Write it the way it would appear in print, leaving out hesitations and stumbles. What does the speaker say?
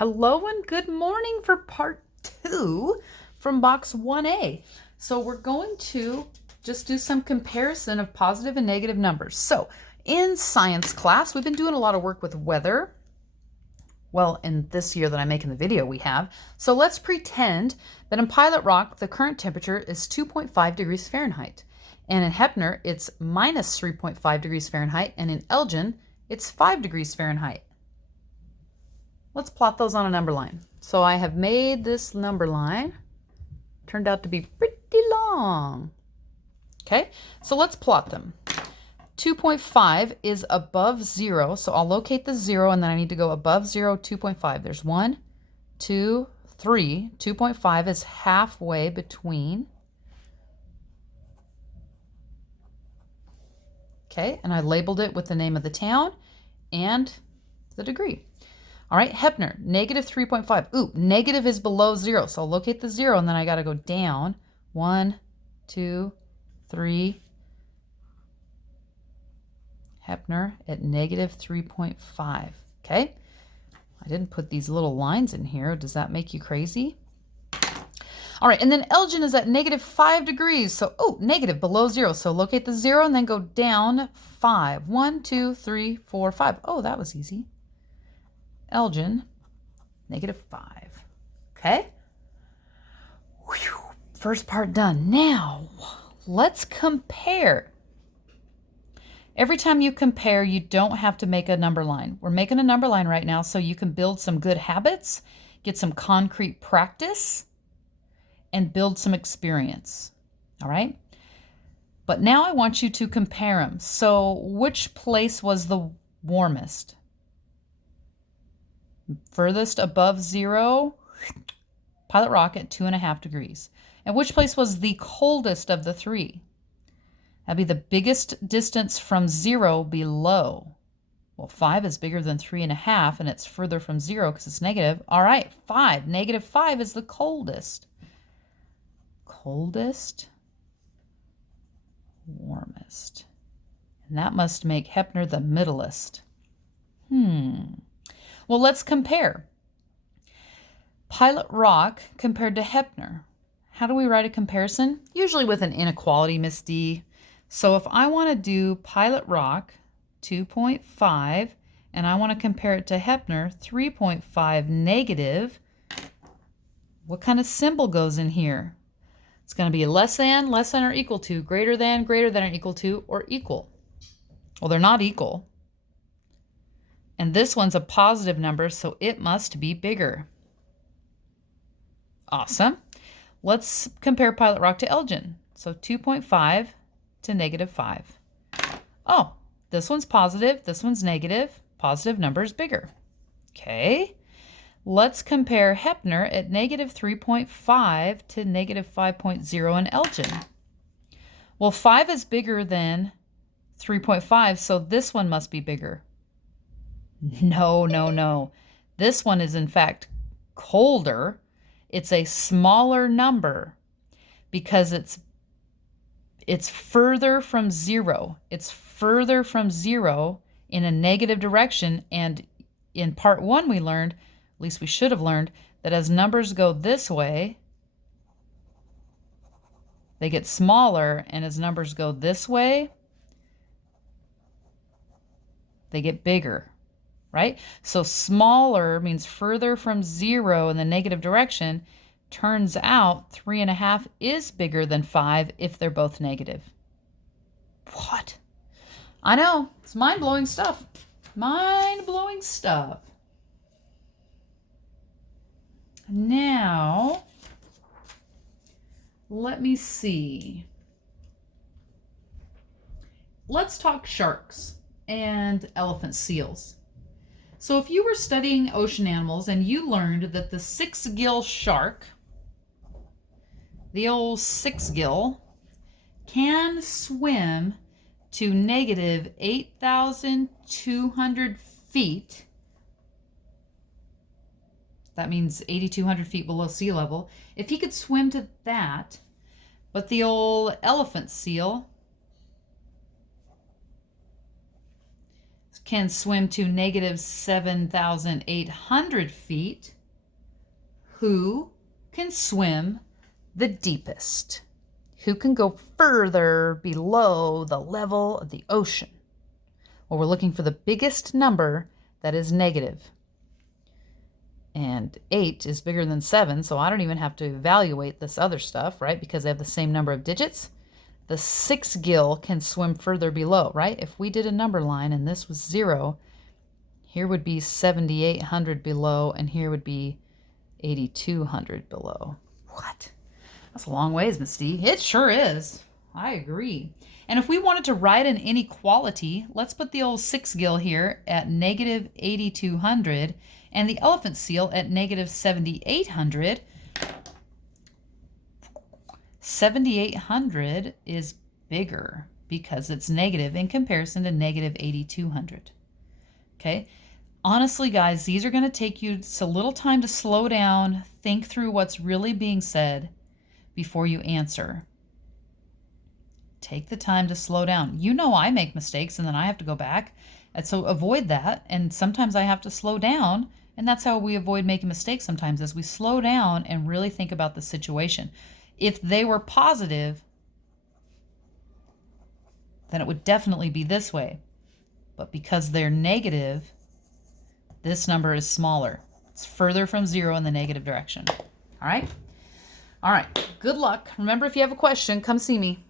Hello and good morning for part 2 from box 1A. So we're going to just do some comparison of positive and negative numbers. So in science class, we've been doing a lot of work with weather. Well, in this year that I'm making the video, we have. So let's pretend that in Pilot Rock, the current temperature is 2.5 degrees Fahrenheit. And in Heppner, it's minus 3.5 degrees Fahrenheit. And in Elgin, it's 5 degrees Fahrenheit. Let's plot those on a number line. So I have made this number line. Turned out to be pretty long. Okay, so let's plot them. 2.5 is above 0, so I'll locate the 0, and then I need to go above 0, 2.5. There's 1, 2, 3. 2.5 is halfway between. Okay, and I labeled it with the name of the town and the degree. All right, Heppner, negative 3.5. Ooh, negative is below 0, so I'll locate the 0, and then I got to go down. 1, 2, 3. Heppner at negative 3.5. Okay, I didn't put these little lines in here. Does that make you crazy? All right, and then Elgin is at negative 5 degrees. So, negative below 0. So locate the 0 and then go down 5. 1, 2, 3, 4, 5. Oh, that was easy. Elgin, negative 5. Okay? Whew. First part done. Now, let's compare. Every time you compare, you don't have to make a number line. We're making a number line right now so you can build some good habits, get some concrete practice, and build some experience. All right? But now I want you to compare them. So which place was the warmest? Furthest above 0, Pilot Rock at 2.5 degrees. And which place was the coldest of the 3? That'd be the biggest distance from 0 below. Well, 5 is bigger than 3.5, and it's further from 0 because it's negative. All right, 5. Negative 5 is the coldest. Coldest, warmest. And that must make Heppner the middleest. Well, let's compare. Pilot Rock compared to Heppner. How do we write a comparison? Usually with an inequality, Miss D. So if I want to do Pilot Rock 2.5 and I want to compare it to Heppner 3.5 negative, what kind of symbol goes in here? It's going to be less than or equal to, greater than or equal to, or equal. Well, they're not equal. And this one's a positive number, so it must be bigger. Awesome. Let's compare Pilot Rock to Elgin. So 2.5 to negative 5. Oh, this one's positive, this one's negative. Positive number is bigger. Okay. Let's compare Heppner at negative 3.5 to negative 5.0 in Elgin. Well, 5 is bigger than 3.5, so this one must be bigger. No. This one is in fact colder. It's a smaller number because it's further from 0. It's further from 0 in a negative direction. And in part 1 we learned, at least we should have learned, that as numbers go this way, they get smaller, and as numbers go this way, they get bigger. Right? So smaller means further from 0 in the negative direction. Turns out 3.5 is bigger than 5 if they're both negative. What? I know. It's mind-blowing stuff. Mind-blowing stuff. Now, let me see. Let's talk sharks and elephant seals. So if you were studying ocean animals and you learned that the six-gill shark, the old six-gill, can swim to negative 8,200 feet, that means 8,200 feet below sea level, if he could swim to that, but the old elephant seal can swim to negative 7,800 feet, who can swim the deepest? Who can go further below the level of the ocean? Well, we're looking for the biggest number that is negative. And 8 is bigger than 7, so I don't even have to evaluate this other stuff, right? Because they have the same number of digits. The 6 gill can swim further below, right? If we did a number line and this was 0, here would be 7,800 below, and here would be 8,200 below. What? That's a long ways, Miss D. It sure is. I agree. And if we wanted to write an inequality, let's put the old 6 gill here at negative 8,200 and the elephant seal at negative 7,800. 7,800 is bigger because it's negative in comparison to negative 8,200. Okay? Honestly, guys, these are going to take you a little time to slow down, think through what's really being said before you answer. Take the time to slow down. You know I make mistakes and then I have to go back. And so avoid that. And sometimes I have to slow down. And that's how we avoid making mistakes sometimes, is we slow down and really think about the situation. If they were positive, then it would definitely be this way. But because they're negative, this number is smaller. It's further from 0 in the negative direction. All right? All right. Good luck. Remember, if you have a question, come see me.